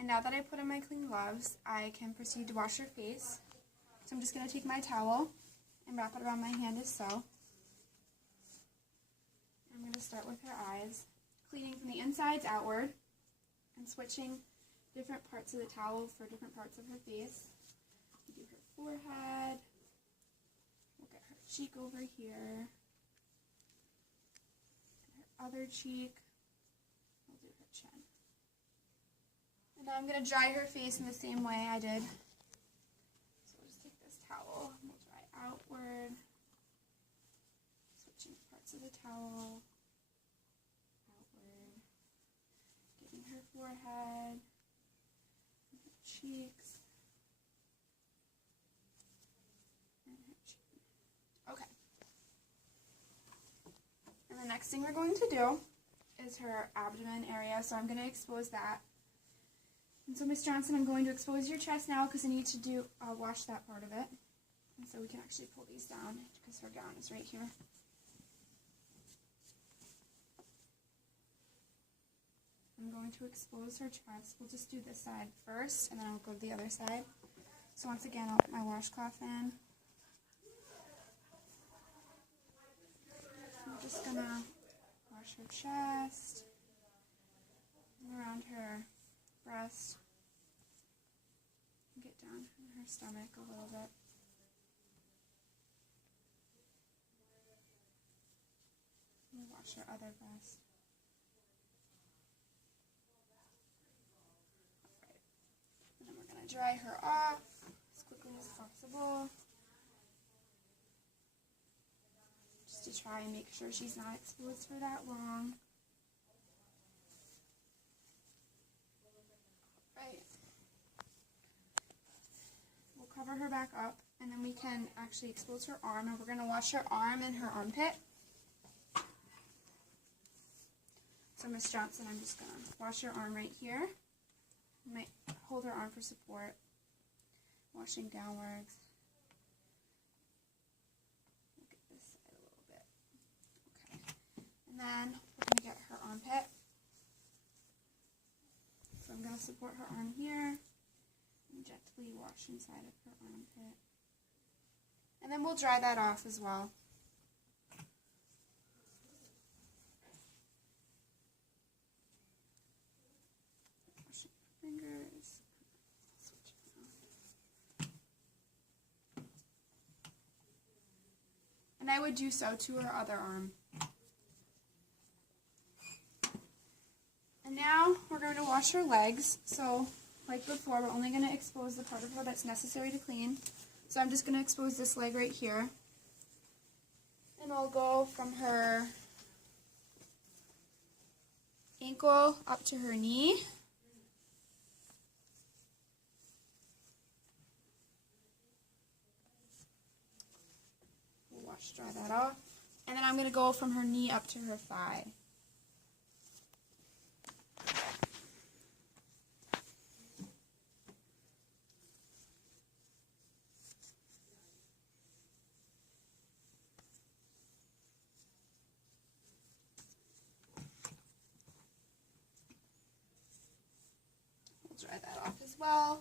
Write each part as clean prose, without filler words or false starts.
And now that I put on my clean gloves, I can proceed to wash her face. So I'm just going to take my towel and wrap it around my hand as so. I'm going to start with her eyes, cleaning from the insides outward and switching different parts of the towel for different parts of her face. Do her forehead. We'll get her cheek over here. Her other cheek. We'll do her chin. And now I'm going to dry her face in the same way I did. So we'll just take this towel and we'll dry outward. Switching parts of the towel. Outward. Getting her forehead. And her cheeks. And her chin. Okay. And the next thing we're going to do is her abdomen area. So I'm going to expose that. And so, Miss Johnson, I'm going to expose your chest now because I need to wash that part of it. And so we can actually pull these down because her gown is right here. I'm going to expose her chest. We'll just do this side first, and then I'll go to the other side. So once again, I'll put my washcloth in. I'm just going to wash her chest, around her breast, and get down in her stomach a little bit. And wash her other breast. Alright. And then we're going to dry her off as quickly as possible. Just to try and make sure she's not exposed for that long. Cover her back up, and then we can actually expose her arm, and we're going to wash her arm and her armpit. So Miss Johnson, I'm just going to wash her arm right here. I might hold her arm for support. Washing downwards. Look at this side a little bit. Okay. And then we're going to get her armpit. So I'm going to support her arm here. And gently wash inside of her armpit. And then we'll dry that off as well. Washing her fingers. Switch it around. And I would do so to her other arm. And now we're going to wash her legs. So like before, we're only going to expose the part of her that's necessary to clean. So I'm just going to expose this leg right here. And I'll go from her ankle up to her knee. We'll dry that off. And then I'm going to go from her knee up to her thigh. Dry that off as well.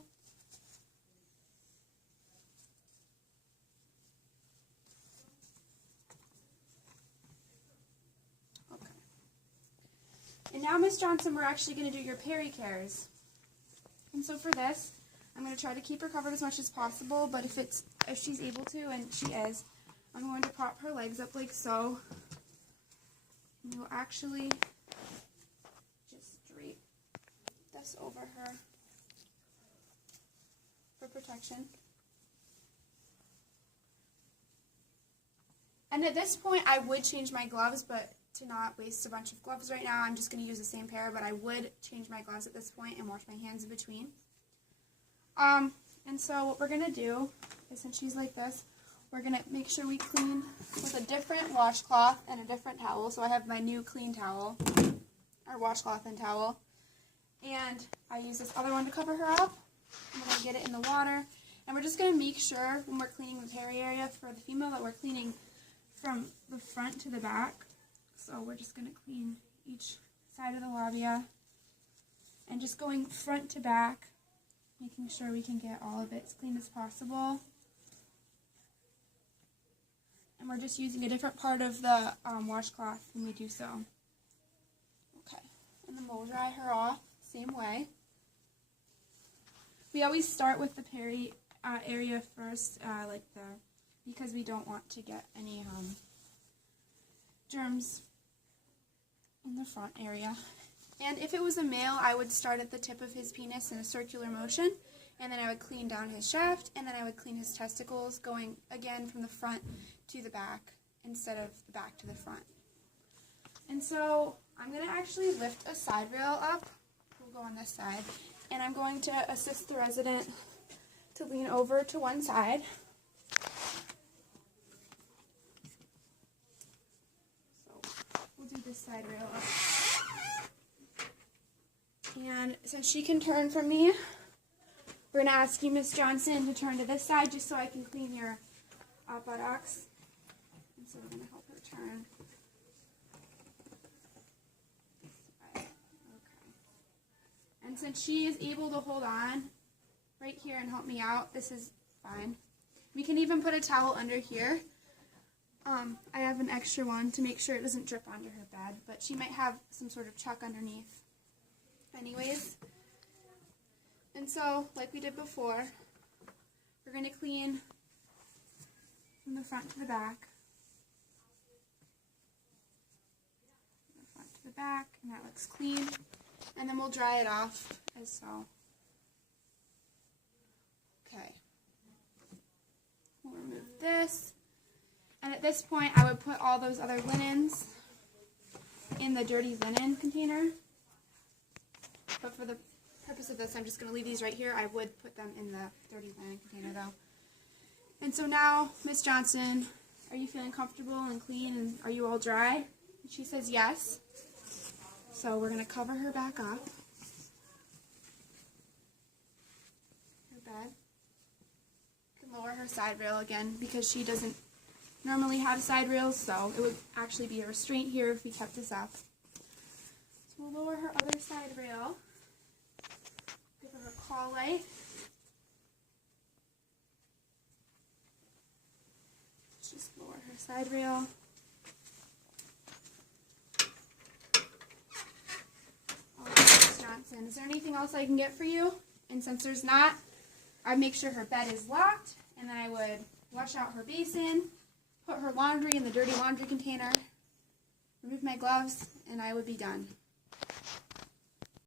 Okay. And now, Miss Johnson, we're actually going to do your peri-cares. And so for this, I'm going to try to keep her covered as much as possible, but if she's able to, and she is, I'm going to prop her legs up like so. And we'll actually just drape this over her for protection. And at this point, I would change my gloves, but to not waste a bunch of gloves right now, I'm just going to use the same pair, but I would change my gloves at this point and wash my hands in between. And so what we're going to do is, since she's like this, we're going to make sure we clean with a different washcloth and a different towel. So I have my new clean towel, or washcloth and towel. And I use this other one to cover her up. I'm going to get it in the water. And we're just going to make sure when we're cleaning the peri area for the female that we're cleaning from the front to the back. So we're just going to clean each side of the labia and and just going front to back, making sure we can get all of it as clean as possible. And we're just using a different part of the washcloth when we do so. Okay, and then we'll dry her off same way. We always start with the peri area first, because we don't want to get any germs in the front area. And if it was a male, I would start at the tip of his penis in a circular motion, and then I would clean down his shaft, and then I would clean his testicles, going again from the front to the back instead of the back to the front. And so I'm going to actually lift a side rail up. We'll go on this side. And I'm going to assist the resident to lean over to one side. So we'll do this side rail up. And since she can turn from me, we're going to ask you, Miss Johnson, to turn to this side just so I can clean your buttocks. And so we're going to help her turn. This side. Okay. And since she is able to hold on right here and help me out, this is fine. We can even put a towel under here. I have an extra one to make sure it doesn't drip onto her bed, but she might have some sort of chuck underneath anyways. And so, like we did before, we're going to clean from the front to the back. From the front to the back, and that looks clean. And then we'll dry it off as so. Okay. We'll remove this. And at this point, I would put all those other linens in the dirty linen container. But for the purpose of this, I'm just going to leave these right here. I would put them in the dirty linen container, though. And so now, Miss Johnson, are you feeling comfortable and clean, and are you all dry? And she says yes. So we're going to cover her back up. Her bed. You can lower her side rail again because she doesn't normally have side rails, so it would actually be a restraint here if we kept this up. So we'll lower her other side rail. Give her a call light. Just lower her side rail. Miss Johnson, is there anything else I can get for you? And since there's not, I'd make sure her bed is locked, and then I would wash out her basin, put her laundry in the dirty laundry container, remove my gloves, and I would be done.